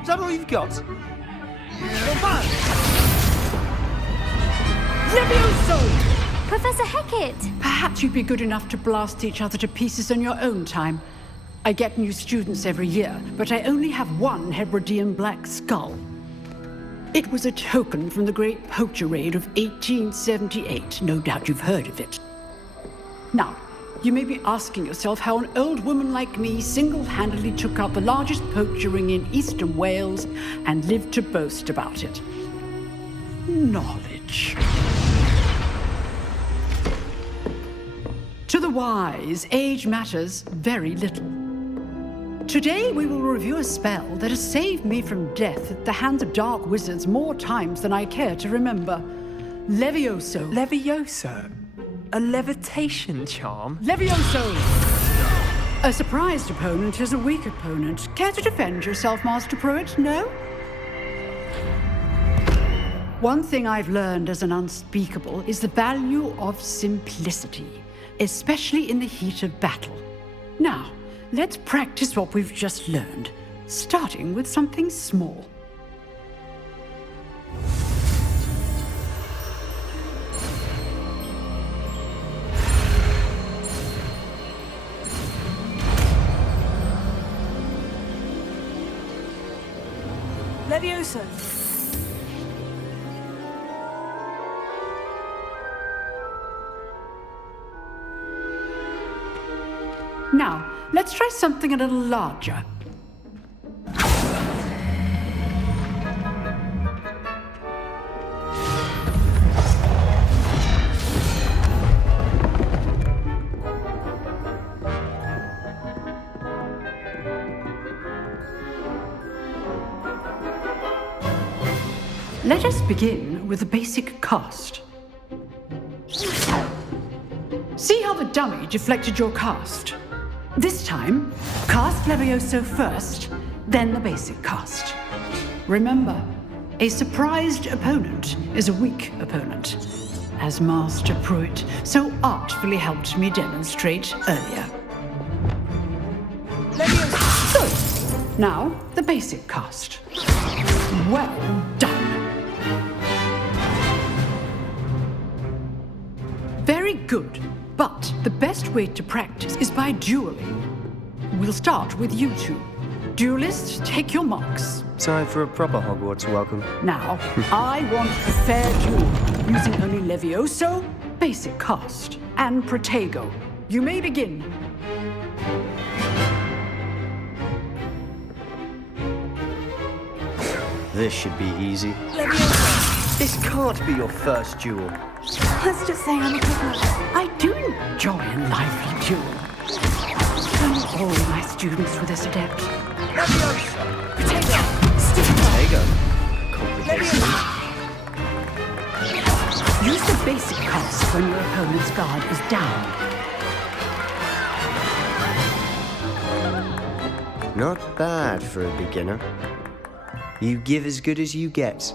Is that all you've got? Levioso! Professor Hecat! Perhaps you'd be good enough to blast each other to pieces in your own time. I get new students every year, but I only have one Hebridean black skull. It was a token from the Great Poacher Raid of 1878. No doubt you've heard of it. Now, you may be asking yourself how an old woman like me single-handedly took out the largest poacher ring in eastern Wales and lived to boast about it. Knowledge. To the wise, age matters very little. Today we will review a spell that has saved me from death at the hands of dark wizards more times than I care to remember. Levioso. Levioso? A levitation charm? Levioso! A surprised opponent is a weak opponent. Care to defend yourself, Master Pruitt? No? One thing I've learned as an unspeakable is the value of simplicity, especially in the heat of battle. Now, let's practice what we've just learned, starting with something small. Levioso. Now, let's try something a little larger. Let us begin with the basic cast. See how the dummy deflected your cast? This time, cast Levioso first, then the basic cast. Remember, a surprised opponent is a weak opponent, as Master Pruitt so artfully helped me demonstrate earlier. Levioso! Good. Now, the basic cast. Well done. Very good. But the best way to practice is by dueling. We'll start with you two. Duelists, take your marks. Time for a proper Hogwarts welcome. Now, I want a fair duel, using only Levioso, basic cast, and Protego. You may begin. This should be easy. Levioso! This can't be your first duel. Let's just say I'm a good man. I do enjoy a lively duel. Don't all my students with this adept. Levioso! Protego! There you go. Levioso! Use the basic cast when your opponent's guard is down. Not bad for a beginner. You give as good as you get.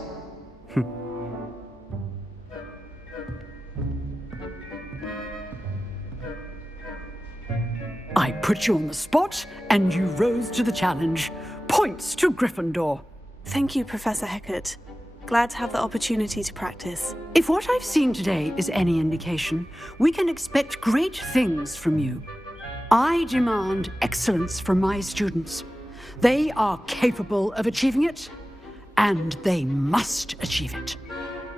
I put you on the spot, and you rose to the challenge. Points to Gryffindor. Thank you, Professor Hecat. Glad to have the opportunity to practice. If what I've seen today is any indication, we can expect great things from you. I demand excellence from my students. They are capable of achieving it, and they must achieve it.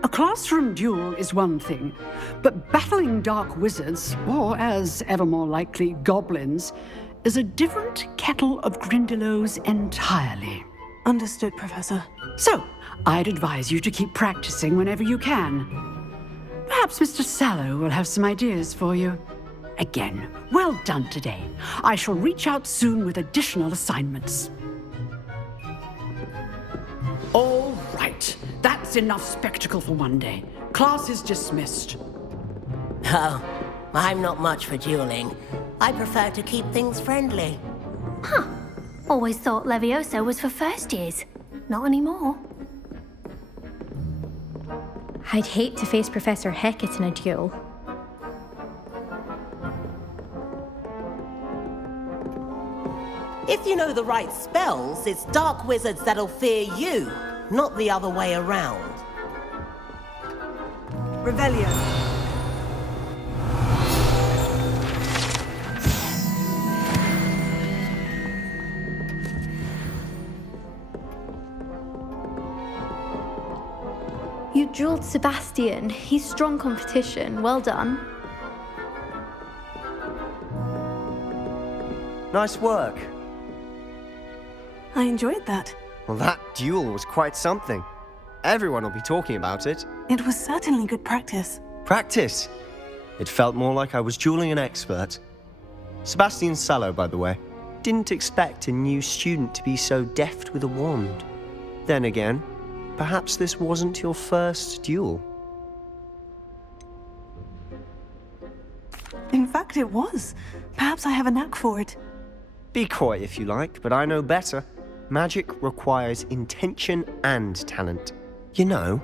A classroom duel is one thing, but battling dark wizards, or as ever more likely, goblins, is a different kettle of Grindylows entirely. Understood, Professor. So, I'd advise you to keep practicing whenever you can. Perhaps Mr. Sallow will have some ideas for you. Again, well done today. I shall reach out soon with additional assignments. All right, that's enough spectacle for one day. Class is dismissed. Oh, I'm not much for dueling. I prefer to keep things friendly. Huh. Always thought Levioso was for first years. Not anymore. I'd hate to face Professor Hecat in a duel. If you know the right spells, it's dark wizards that'll fear you, not the other way around. Revelio. You dueled Sebastian. He's strong competition. Well done. Nice work. I enjoyed that. Well, that duel was quite something. Everyone will be talking about it. It was certainly good practice. Practice. It felt more like I was dueling an expert. Sebastian Sallow, by the way. Didn't expect a new student to be so deft with a wand. Then again, perhaps this wasn't your first duel. In fact, it was. Perhaps I have a knack for it. Be coy if you like, but I know better. Magic requires intention and talent. You know,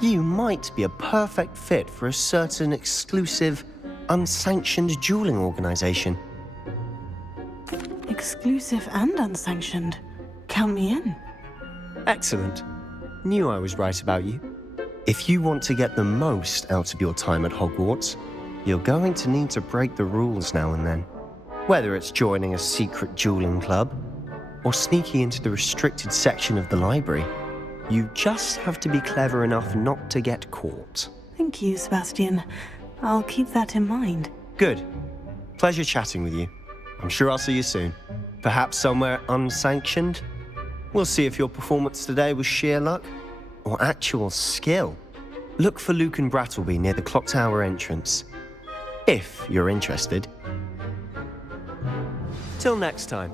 you might be a perfect fit for a certain exclusive, unsanctioned dueling organization. Exclusive and unsanctioned. Count me in. Excellent. Knew I was right about you. If you want to get the most out of your time at Hogwarts, you're going to need to break the rules now and then. Whether it's joining a secret dueling club or sneaking into the restricted section of the library, you just have to be clever enough not to get caught. Thank you, Sebastian. I'll keep that in mind. Good. Pleasure chatting with you. I'm sure I'll see you soon. Perhaps somewhere unsanctioned? We'll see if your performance today was sheer luck or actual skill. Look for Luke and Brattleby near the clock tower entrance, if you're interested. Till next time.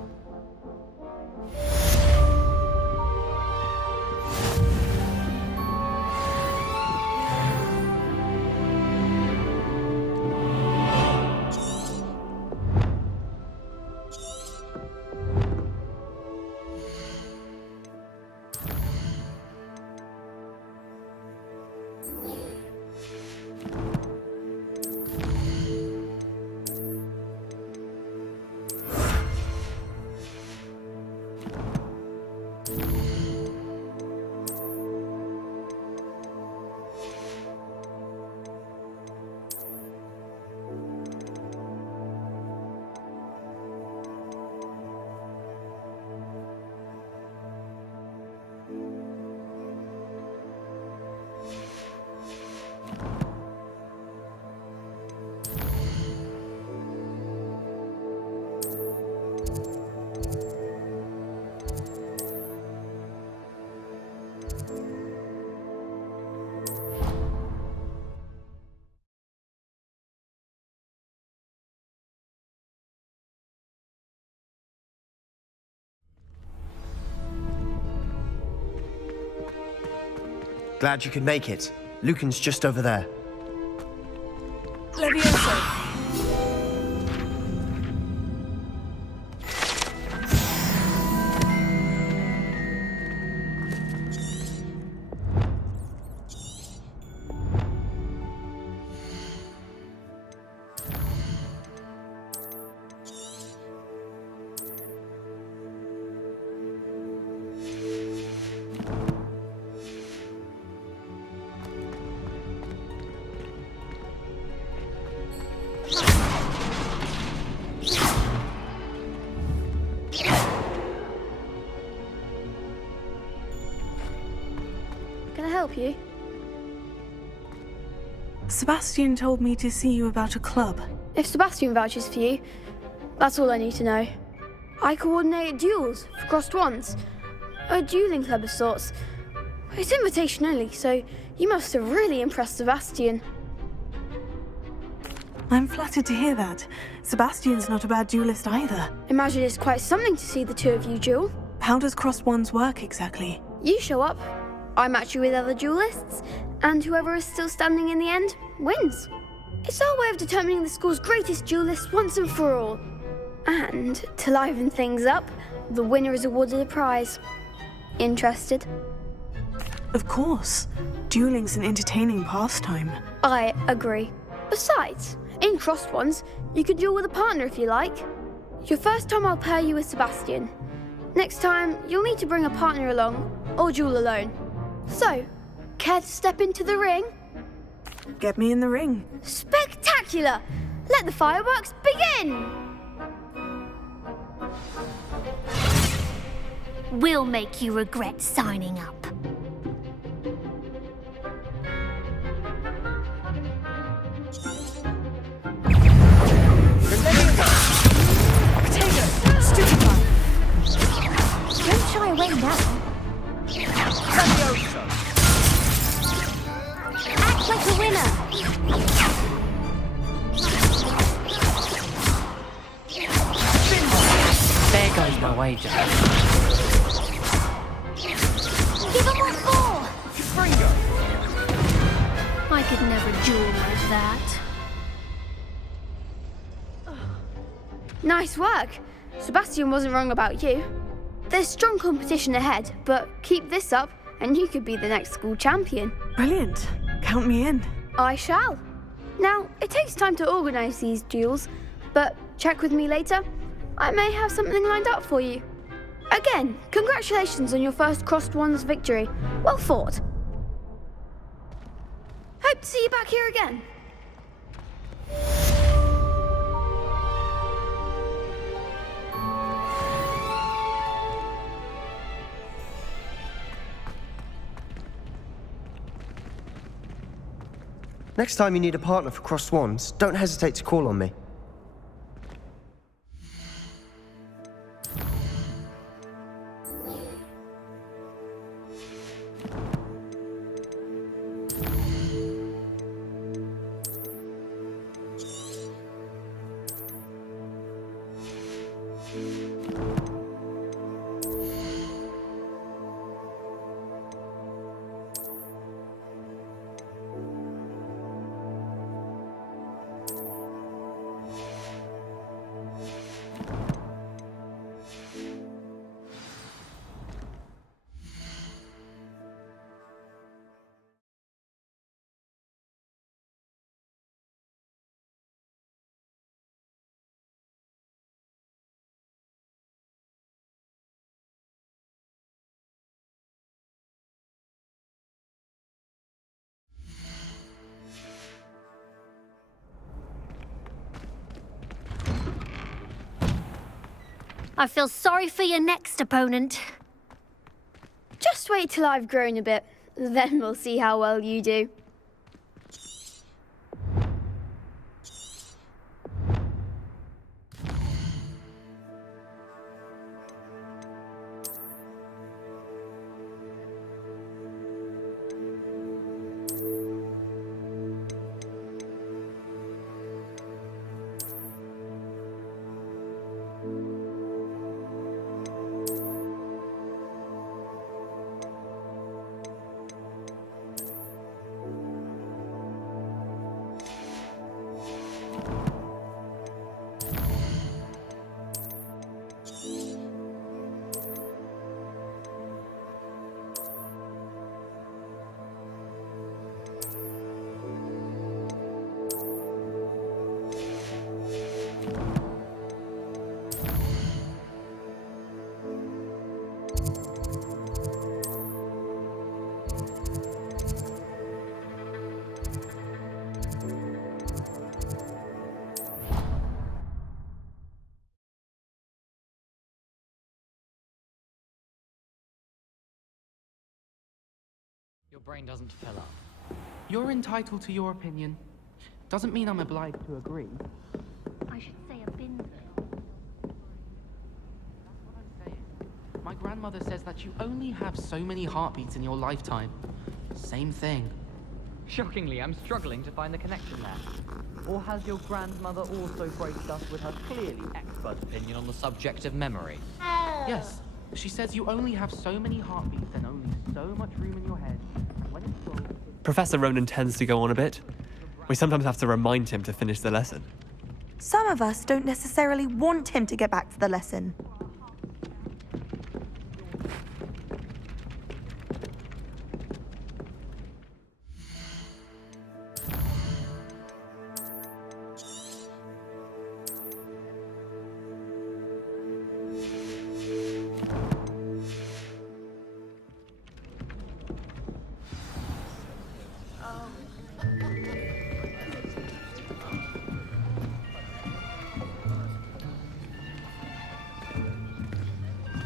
Glad you could make it. Lucan's just over there. Levioso. Can I help you? Sebastian told me to see you about a club. If Sebastian vouches for you, that's all I need to know. I coordinate duels for crossed wands. A dueling club of sorts. It's invitation only, so you must have really impressed Sebastian. I'm flattered to hear that. Sebastian's not a bad duelist either. Imagine it's quite something to see the two of you duel. How does crossed wands work exactly? You show up, I match you with other duelists, and whoever is still standing in the end wins. It's our way of determining the school's greatest duelist once and for all. And to liven things up, the winner is awarded a prize. Interested? Of course. Dueling's an entertaining pastime. I agree. Besides, in crossed ones, you can duel with a partner if you like. Your first time I'll pair you with Sebastian. Next time, you'll need to bring a partner along, or duel alone. So, care to step into the ring? Get me in the ring. Spectacular! Let the fireworks begin! We'll make you regret signing up. Don't shy away now. Act like a winner. There goes my wager. Give him what for. I could never duel like that. Nice work. Sebastian wasn't wrong about you. There's strong competition ahead, but keep this up and you could be the next school champion. Brilliant. Count me in. I shall. Now, it takes time to organise these duels, but check with me later. I may have something lined up for you. Again, congratulations on your first Crossed Wands victory. Well fought. Hope to see you back here again. Next time you need a partner for Crossed Wands, don't hesitate to call on me. I feel sorry for your next opponent. Just wait till I've grown a bit, then we'll see how well you do. Your brain doesn't fill up. You're entitled to your opinion. Doesn't mean I'm obliged to agree. I should say a bin. That's what I'm saying. My grandmother says that you only have so many heartbeats in your lifetime. Same thing. Shockingly, I'm struggling to find the connection there. Or has your grandmother also graced us with her clearly expert opinion on the subject of memory? Yes. She says you only have so many heartbeats and only so much room in your head. When it's full, Professor Ronan tends to go on a bit. We sometimes have to remind him to finish the lesson. Some of us don't necessarily want him to get back to the lesson.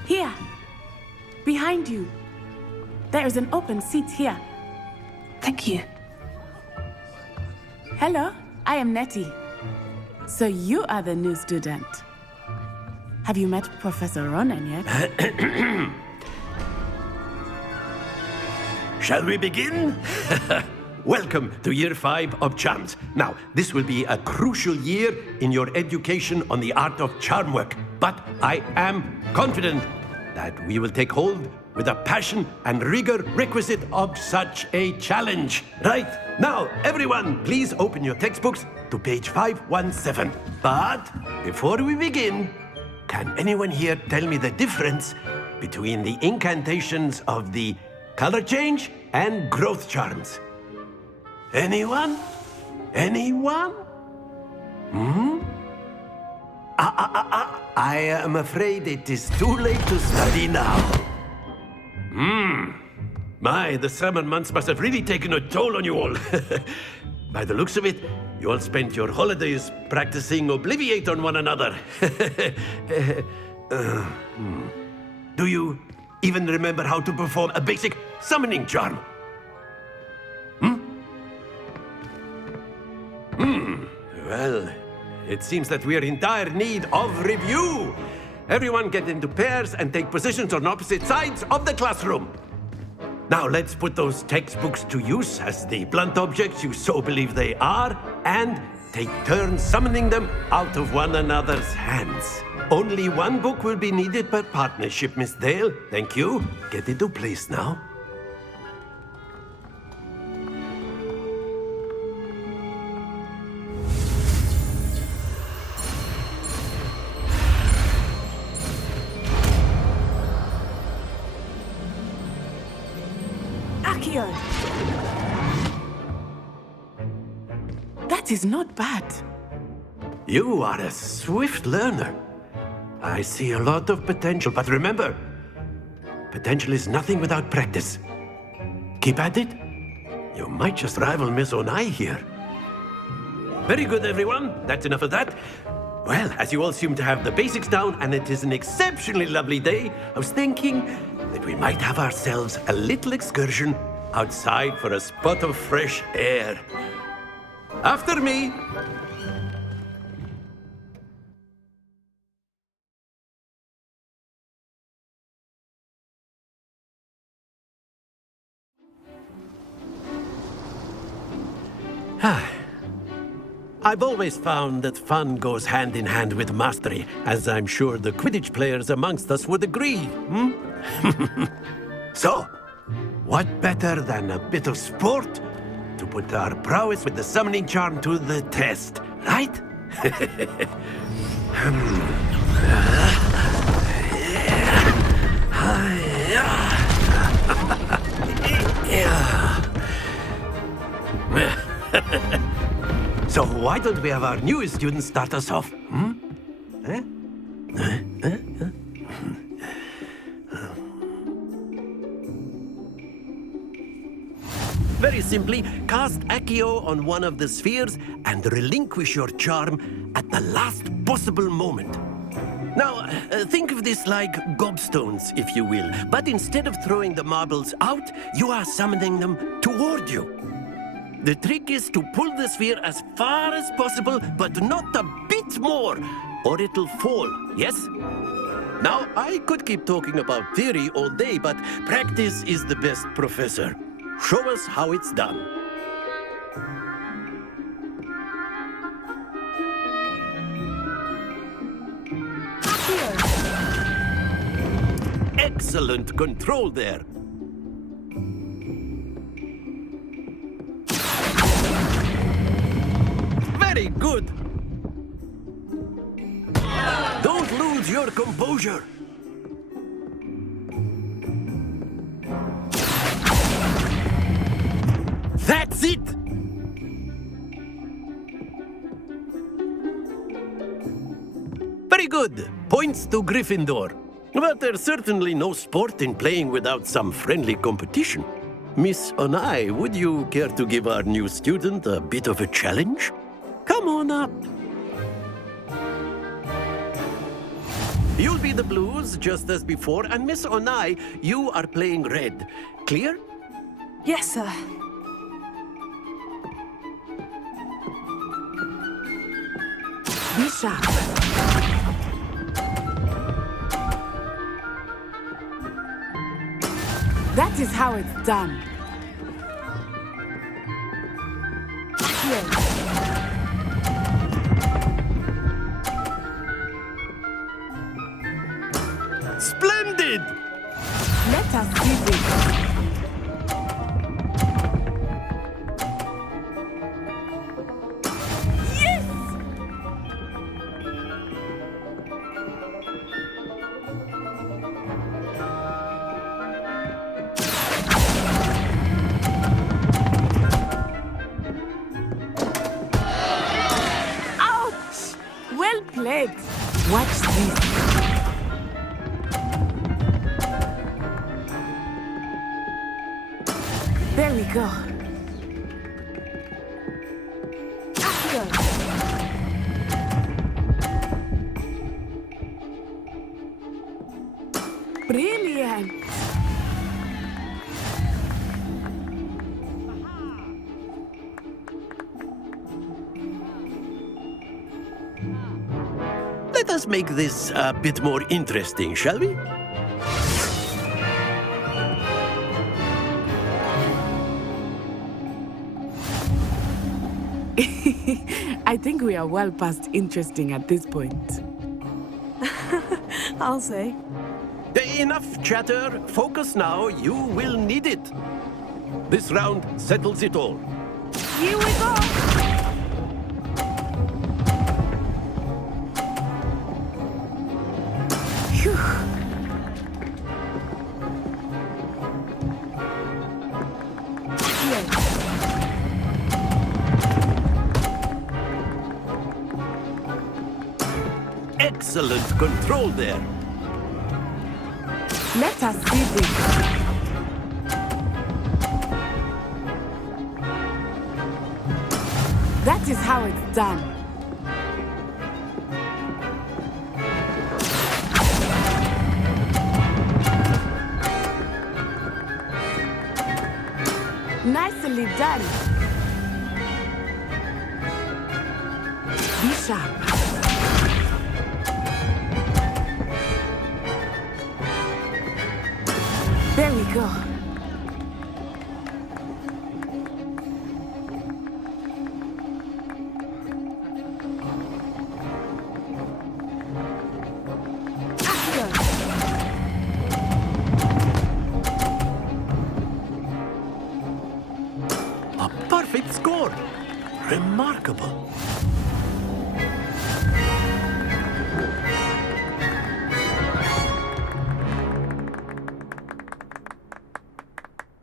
Here. Behind you. There is an open seat here. Thank you. Hello, I am Nettie. So you are the new student. Have you met Professor Ronan yet? Shall we begin? Welcome to Year 5 of Charms. Now, this will be a crucial year in your education on the art of charm work. But I am confident that we will take hold with the passion and rigor requisite of such a challenge. Right, now, everyone, please open your textbooks to page 517. But before we begin, can anyone here tell me the difference between the incantations of the color change and growth charms? Anyone? Anyone? I am afraid it is too late to study now. My, the summer months must have really taken a toll on you all. By the looks of it, you all spent your holidays practicing Obliviate on one another. Do you even remember how to perform a basic summoning charm? Well, it seems that we are in dire need of review. Everyone get into pairs and take positions on opposite sides of the classroom. Now let's put those textbooks to use as the blunt objects you so believe they are, and take turns summoning them out of one another's hands. Only one book will be needed per partnership, Miss Dale. Thank you. Get into place now. That is not bad. You are a swift learner. I see a lot of potential, but remember, potential is nothing without practice. Keep at it. You might just rival Miss Onai here. Very good, everyone. That's enough of that. Well, as you all seem to have the basics down, and it is an exceptionally lovely day, I was thinking that we might have ourselves a little excursion outside for a spot of fresh air. After me. I've always found that fun goes hand in hand with mastery, as I'm sure the Quidditch players amongst us would agree. So, what better than a bit of sport to put our prowess with the summoning charm to the test, right? So why don't we have our newest student start us off? Very simply, cast Accio on one of the spheres and relinquish your charm at the last possible moment. Now, think of this like gobstones, if you will, but instead of throwing the marbles out, you are summoning them toward you. The trick is to pull the sphere as far as possible, but not a bit more, or it'll fall, yes? Now, I could keep talking about theory all day, but practice is the best professor. Show us how it's done. Excellent control there. Very good. Don't lose your composure. That's it! Very good. Points to Gryffindor. But there's certainly no sport in playing without some friendly competition. Miss Onai, would you care to give our new student a bit of a challenge? Come on up. You'll be the blues, just as before, and Miss Onai, you are playing red. Clear? Yes, sir. Be sharp. That is how it's done. Here. Splendid! Let us see this. Played. Watch this. There we go. Action. Brilliant. Let us make this a bit more interesting, shall we? I think we are well past interesting at this point. I'll say. Enough chatter. Focus now. You will need it. This round settles it all. Here we go. Excellent control there. Let us see this. That is how it's done. Nicely done. Be sharp. There we go. A perfect score. Remarkable.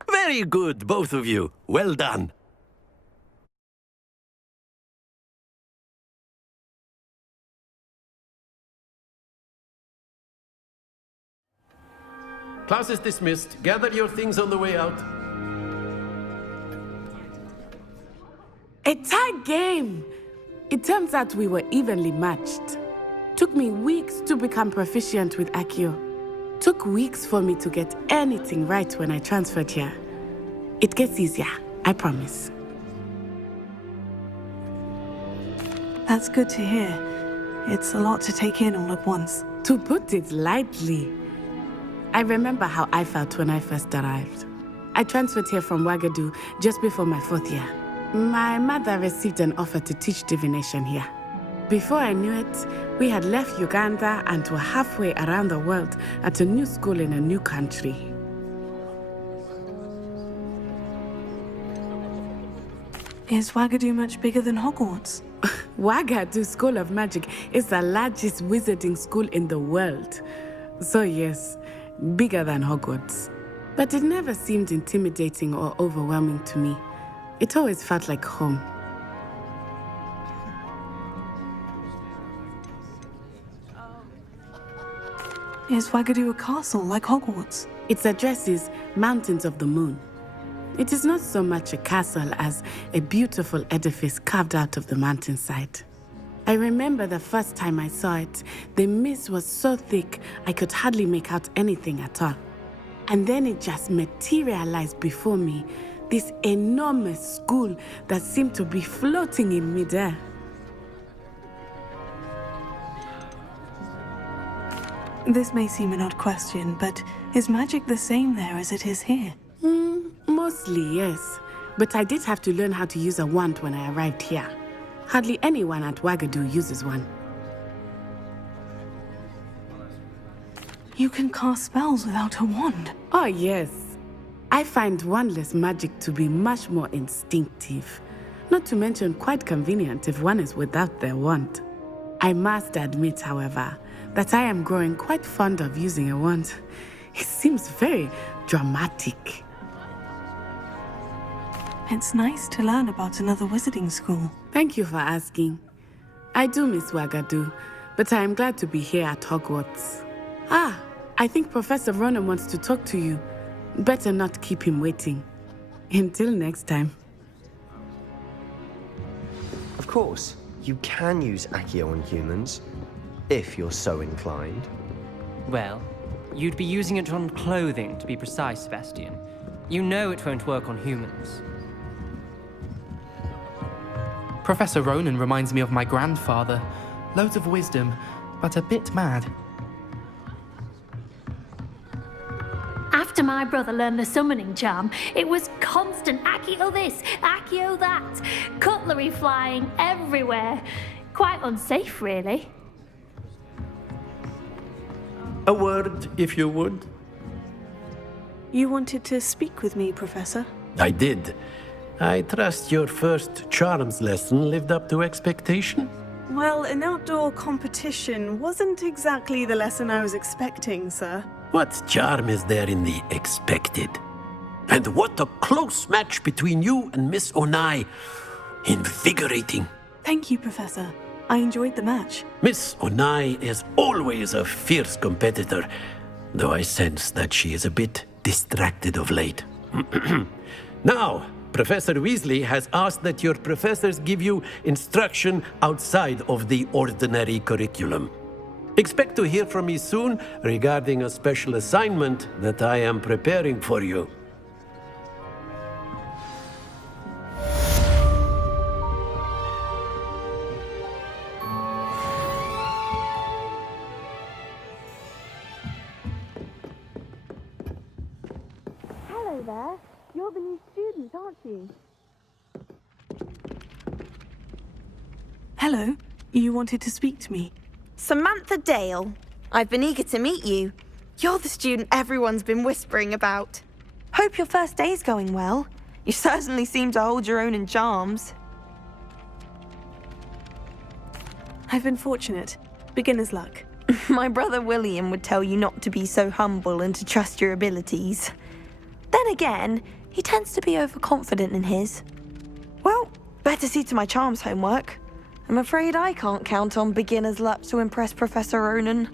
Very good, both of you. Well done. Class is dismissed. Gather your things on the way out. A tight game. It turns out we were evenly matched. Took me weeks to become proficient with Accio. Took weeks for me to get anything right when I transferred here. It gets easier, I promise. That's good to hear. It's a lot to take in all at once. To put it lightly, I remember how I felt when I first arrived. I transferred here from Ouagadougou just before my 4th year. My mother received an offer to teach divination here. Before I knew it, we had left Uganda and were halfway around the world at a new school in a new country. Is Ouagadougou much bigger than Hogwarts? Ouagadougou School of Magic is the largest wizarding school in the world. So yes, bigger than Hogwarts. But it never seemed intimidating or overwhelming to me. It always felt like home. Is Ouagadougou a castle like Hogwarts? Its address is Mountains of the Moon. It is not so much a castle as a beautiful edifice carved out of the mountainside. I remember the first time I saw it, the mist was so thick I could hardly make out anything at all. And then it just materialized before me, this enormous school that seemed to be floating in midair. This may seem an odd question, but is magic the same there as it is here? Mostly, yes. But I did have to learn how to use a wand when I arrived here. Hardly anyone at Wagadu uses one. You can cast spells without a wand? Oh, yes. I find wandless magic to be much more instinctive. Not to mention quite convenient if one is without their wand. I must admit, however, that I am growing quite fond of using a wand. It seems very dramatic. It's nice to learn about another wizarding school. Thank you for asking. I do miss Wagadu, but I am glad to be here at Hogwarts. I think Professor Ronan wants to talk to you. Better not keep him waiting. Until next time. Of course, you can use Accio on humans, if you're so inclined. Well, you'd be using it on clothing, to be precise, Sebastian. You know it won't work on humans. Professor Ronan reminds me of my grandfather. Loads of wisdom, but a bit mad. After my brother learned the summoning charm, it was constant Accio this, Accio that. Cutlery flying everywhere. Quite unsafe, really. A word, if you would. You wanted to speak with me, Professor? I did. I trust your first charms lesson lived up to expectation? Well, an outdoor competition wasn't exactly the lesson I was expecting, sir. What charm is there in the expected? And what a close match between you and Miss Onai. Invigorating. Thank you, Professor. I enjoyed the match. Miss Onai is always a fierce competitor, though I sense that she is a bit distracted of late. Now, Professor Weasley has asked that your professors give you instruction outside of the ordinary curriculum. Expect to hear from me soon regarding a special assignment that I am preparing for you. Hello there. You're the new student, aren't you? Hello. You wanted to speak to me? Samantha Dale. I've been eager to meet you. You're the student everyone's been whispering about. Hope your first day's going well. You certainly seem to hold your own in charms. I've been fortunate. Beginner's luck. My brother William would tell you not to be so humble and to trust your abilities. Then again, he tends to be overconfident in his. Well, better see to my charms homework. I'm afraid I can't count on beginner's luck to impress Professor Ronan.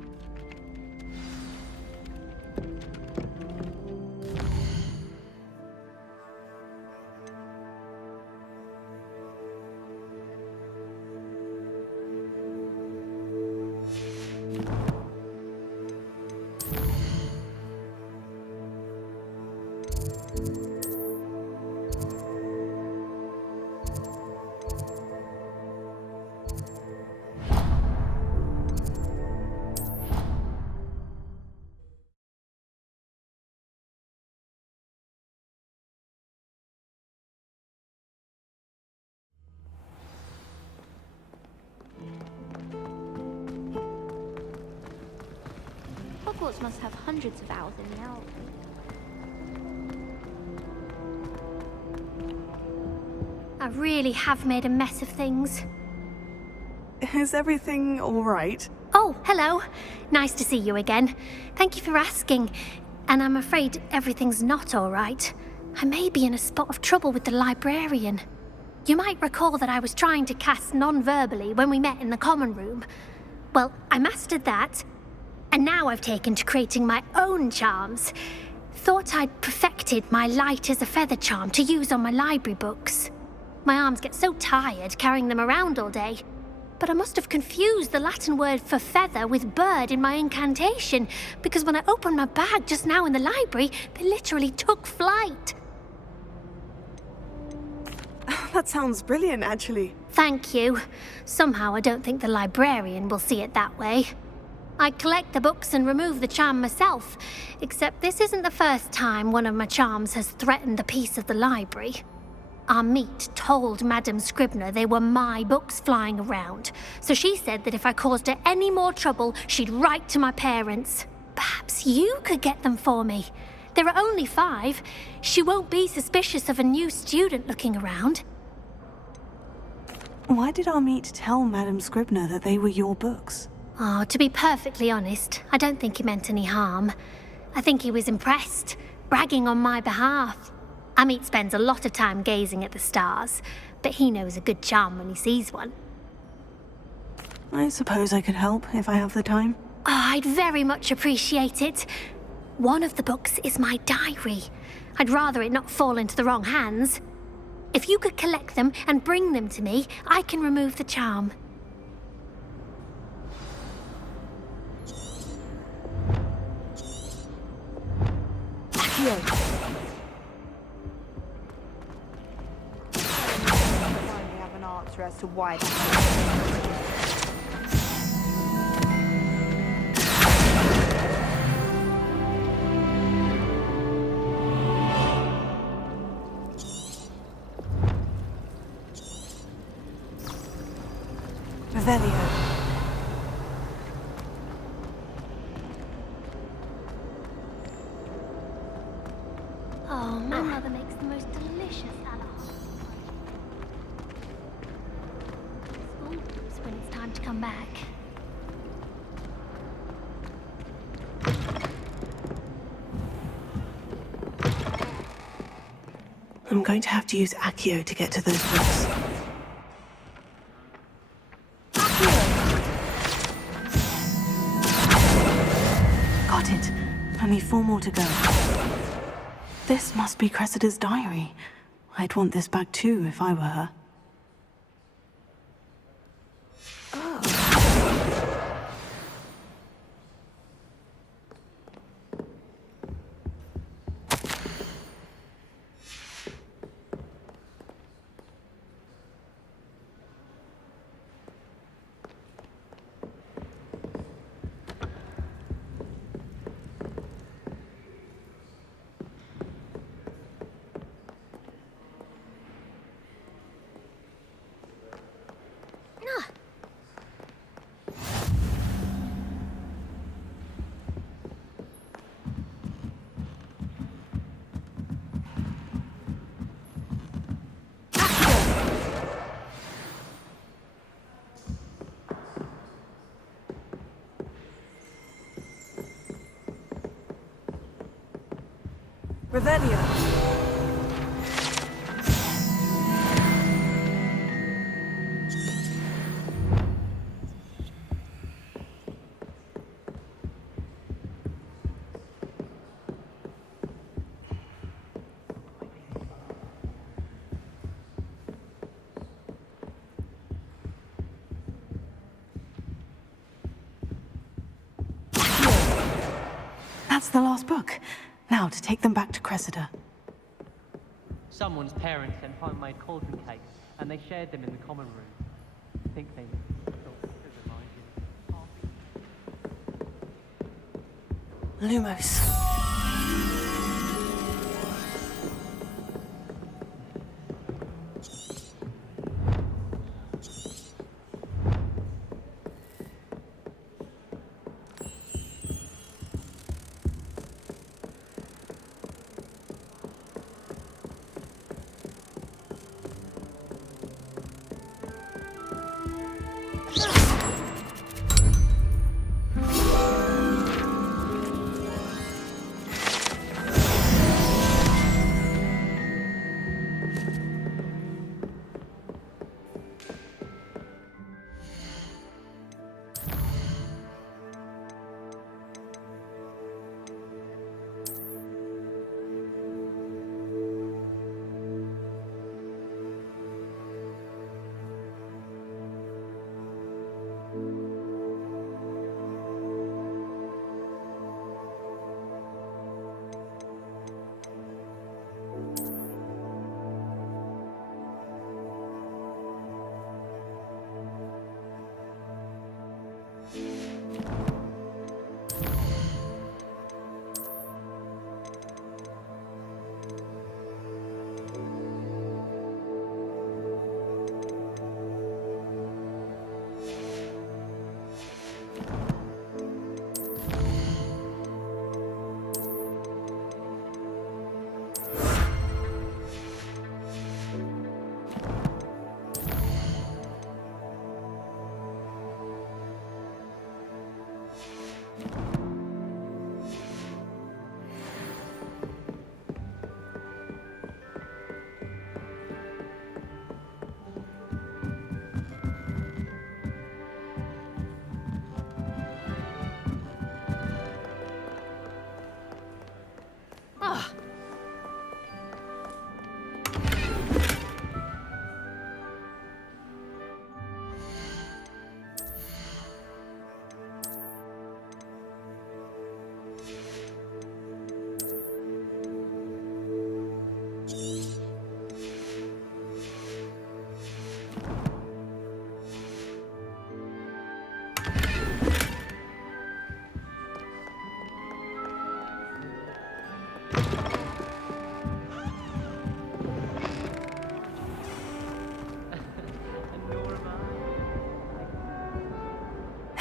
Hogwarts must have hundreds of owls in the owl. I really have made a mess of things. Is everything all right? Oh, hello. Nice to see you again. Thank you for asking. And I'm afraid everything's not all right. I may be in a spot of trouble with the librarian. You might recall that I was trying to cast non-verbally when we met in the common room. Well, I mastered that. And now I've taken to creating my own charms. Thought I'd perfected my light as a feather charm to use on my library books. My arms get so tired carrying them around all day. But I must have confused the Latin word for feather with bird in my incantation, because when I opened my bag just now in the library, they literally took flight. That sounds brilliant, actually. Thank you. Somehow I don't think the librarian will see it that way. I collect the books and remove the charm myself, except this isn't the first time one of my charms has threatened the peace of the library. Our meet told Madame Scribner they were my books flying around, so she said that if I caused her any more trouble, she'd write to my parents. Perhaps you could get them for me. There are only 5. She won't be suspicious of a new student looking around. Why did our meet tell Madame Scribner that they were your books? Oh, to be perfectly honest, I don't think he meant any harm. I think he was impressed, bragging on my behalf. Amit spends a lot of time gazing at the stars, but he knows a good charm when he sees one. I suppose I could help if I have the time. Oh, I'd very much appreciate it. One of the books is my diary. I'd rather it not fall into the wrong hands. If you could collect them and bring them to me, I can remove the charm. Here. We have an answer as to why Revelio. Oh, my mother makes the most delicious alcohol. School groups when it's time to come back. I'm going to have to use Accio to get to those books. Got it. Only 4 more to go. This must be Cressida's diary. I'd want this back too if I were her. Revelio. That's the last book. Now to take them back to Cressida. Someone's parents sent homemade cauldron cakes, and they shared them in the common room. I think they Lumos.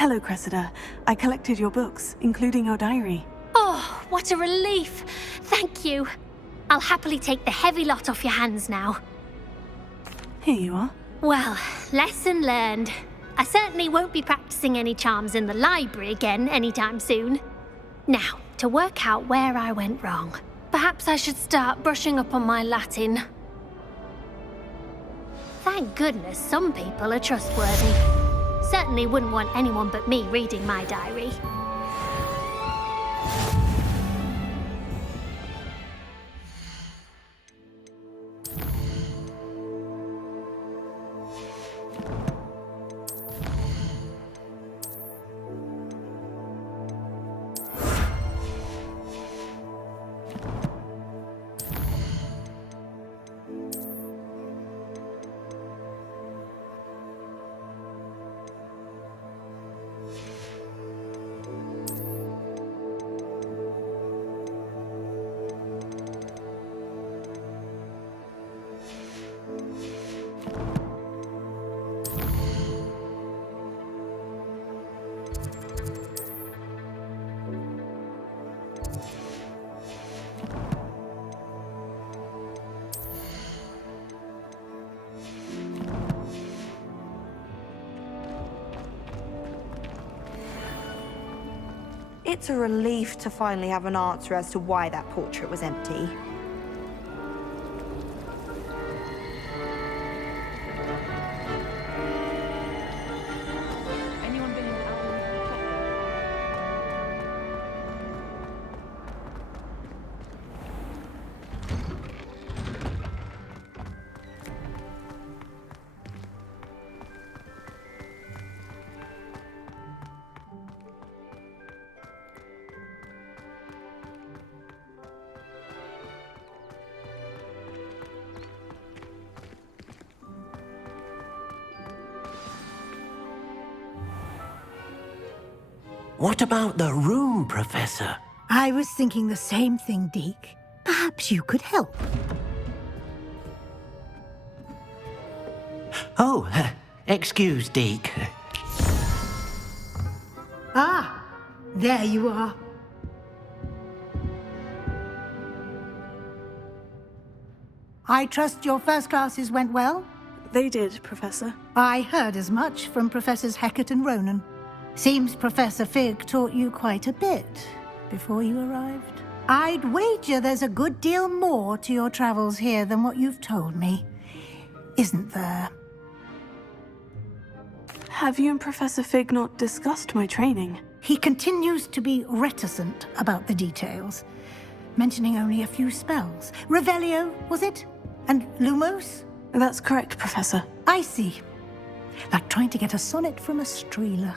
Hello, Cressida. I collected your books, including your diary. Oh, what a relief. Thank you. I'll happily take the heavy lot off your hands now. Here you are. Well, lesson learned. I certainly won't be practicing any charms in the library again anytime soon. Now, to work out where I went wrong. Perhaps I should start brushing up on my Latin. Thank goodness some people are trustworthy. Certainly wouldn't want anyone but me reading my diary. It's a relief to finally have an answer as to why that portrait was empty. Anyone been out on What about the room, Professor? I was thinking the same thing, Deke. Perhaps you could help. Oh, excuse, Deke. Ah, there you are. I trust your first classes went well? They did, Professor. I heard as much from Professors Hecat and Ronan. Seems Professor Fig taught you quite a bit before you arrived. I'd wager there's a good deal more to your travels here than what you've told me, isn't there? Have you and Professor Fig not discussed my training? He continues to be reticent about the details, mentioning only a few spells. Revelio, was it? And Lumos? That's correct, Professor. I see. Like trying to get a sonnet from a streeler.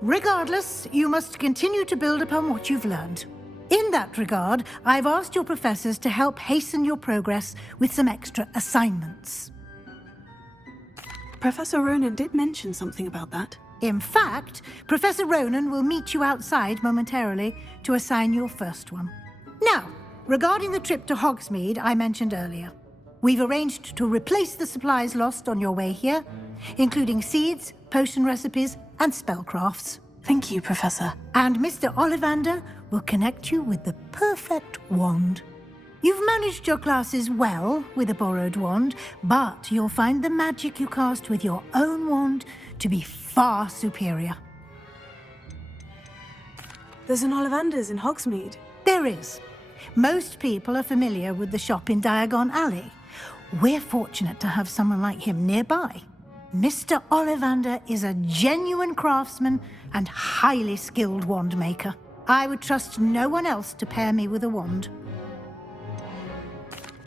Regardless, you must continue to build upon what you've learned. In that regard, I've asked your professors to help hasten your progress with some extra assignments. Professor Ronan did mention something about that. In fact, Professor Ronan will meet you outside momentarily to assign your first one. Now, regarding the trip to Hogsmeade I mentioned earlier, we've arranged to replace the supplies lost on your way here, including seeds, potion recipes, and spellcrafts. Thank you, Professor. And Mr. Ollivander will connect you with the perfect wand. You've managed your classes well with a borrowed wand, but you'll find the magic you cast with your own wand to be far superior. There's an Ollivander's in Hogsmeade. There is. Most people are familiar with the shop in Diagon Alley. We're fortunate to have someone like him nearby. Mr. Ollivander is a genuine craftsman and highly skilled wand maker. I would trust no one else to pair me with a wand.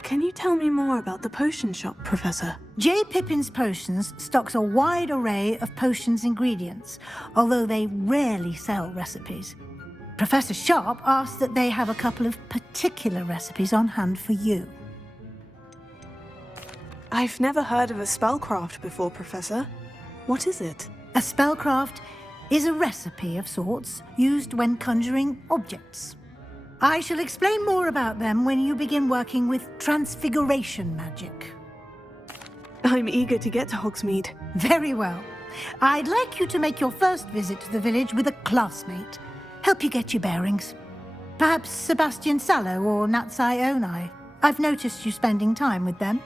Can you tell me more about the potion shop, Professor? J. Pippin's Potions stocks a wide array of potions ingredients, although they rarely sell recipes. Professor Sharp asked that they have a couple of particular recipes on hand for you. I've never heard of a spellcraft before, Professor. What is it? A spellcraft is a recipe of sorts used when conjuring objects. I shall explain more about them when you begin working with transfiguration magic. I'm eager to get to Hogsmeade. Very well. I'd like you to make your first visit to the village with a classmate. Help you get your bearings. Perhaps Sebastian Sallow or Natsai Onai. I've noticed you spending time with them.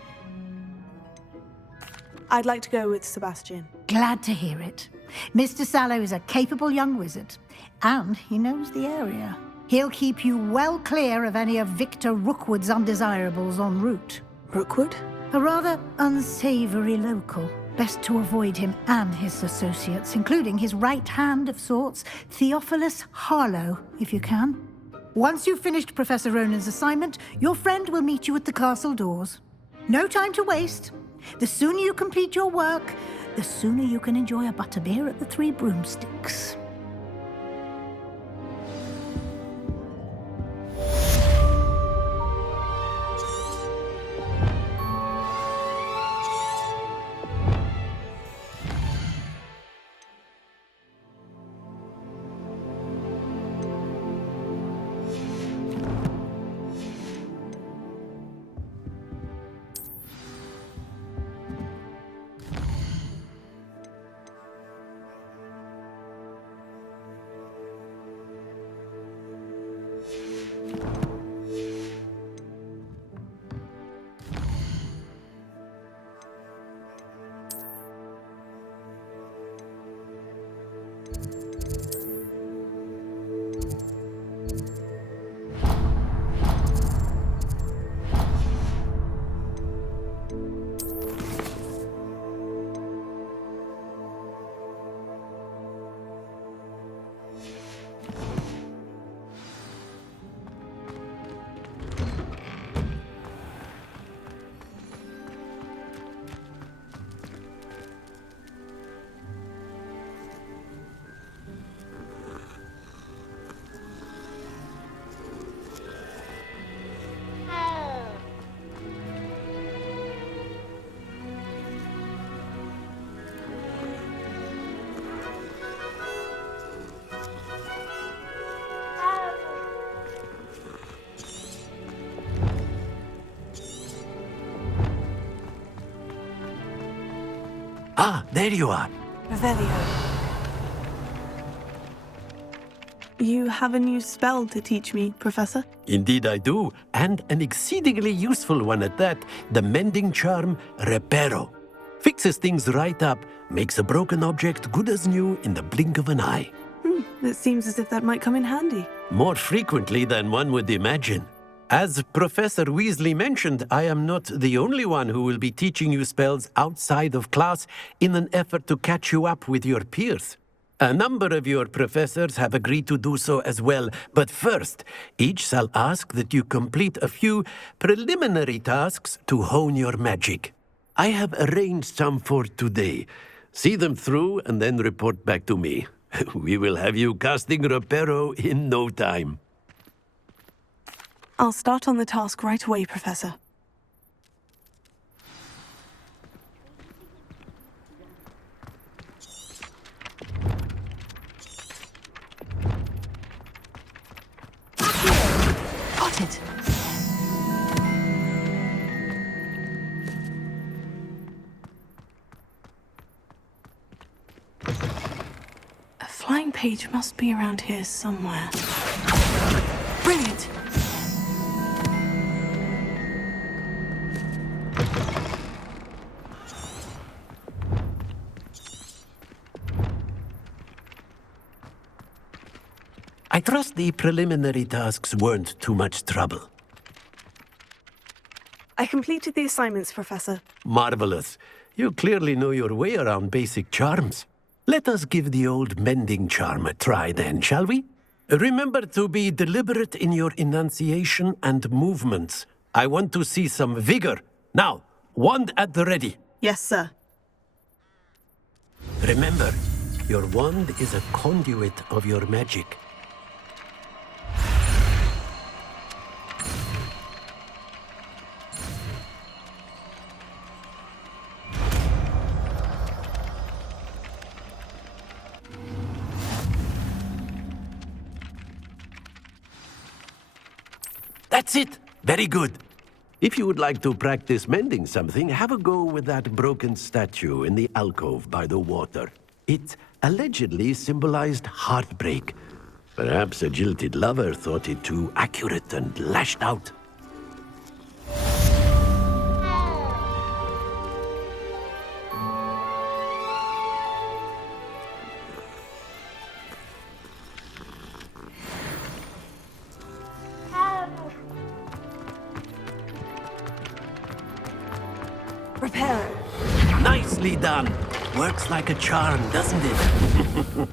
I'd like to go with Sebastian. Glad to hear it. Mr. Sallow is a capable young wizard, and he knows the area. He'll keep you well clear of any of Victor Rookwood's undesirables en route. Rookwood? A rather unsavory local. Best to avoid him and his associates, including his right hand of sorts, Theophilus Harlow, if you can. Once you've finished Professor Ronan's assignment, your friend will meet you at the castle doors. No time to waste. The sooner you complete your work, the sooner you can enjoy a butterbeer at the Three Broomsticks. Ah, there you are. Revelio. You have a new spell to teach me, Professor? Indeed I do, and an exceedingly useful one at that, the mending charm Reparo. Fixes things right up, makes a broken object good as new in the blink of an eye. It seems as if that might come in handy. More frequently than one would imagine. As Professor Weasley mentioned, I am not the only one who will be teaching you spells outside of class in an effort to catch you up with your peers. A number of your professors have agreed to do so as well, but first, each shall ask that you complete a few preliminary tasks to hone your magic. I have arranged some for today. See them through and then report back to me. We will have you casting Reparo in no time. I'll start on the task right away, Professor. Got it. A flying page must be around here somewhere. Brilliant! I trust the preliminary tasks weren't too much trouble. I completed the assignments, Professor. Marvelous. You clearly know your way around basic charms. Let us give the old mending charm a try then, shall we? Remember to be deliberate in your enunciation and movements. I want to see some vigor. Now, wand at the ready. Yes, sir. Remember, your wand is a conduit of your magic. That's it. Very good. If you would like to practice mending something, have a go with that broken statue in the alcove by the water. It allegedly symbolized heartbreak. Perhaps a jilted lover thought it too accurate and lashed out. Repair. Nicely done. Works like a charm, doesn't it?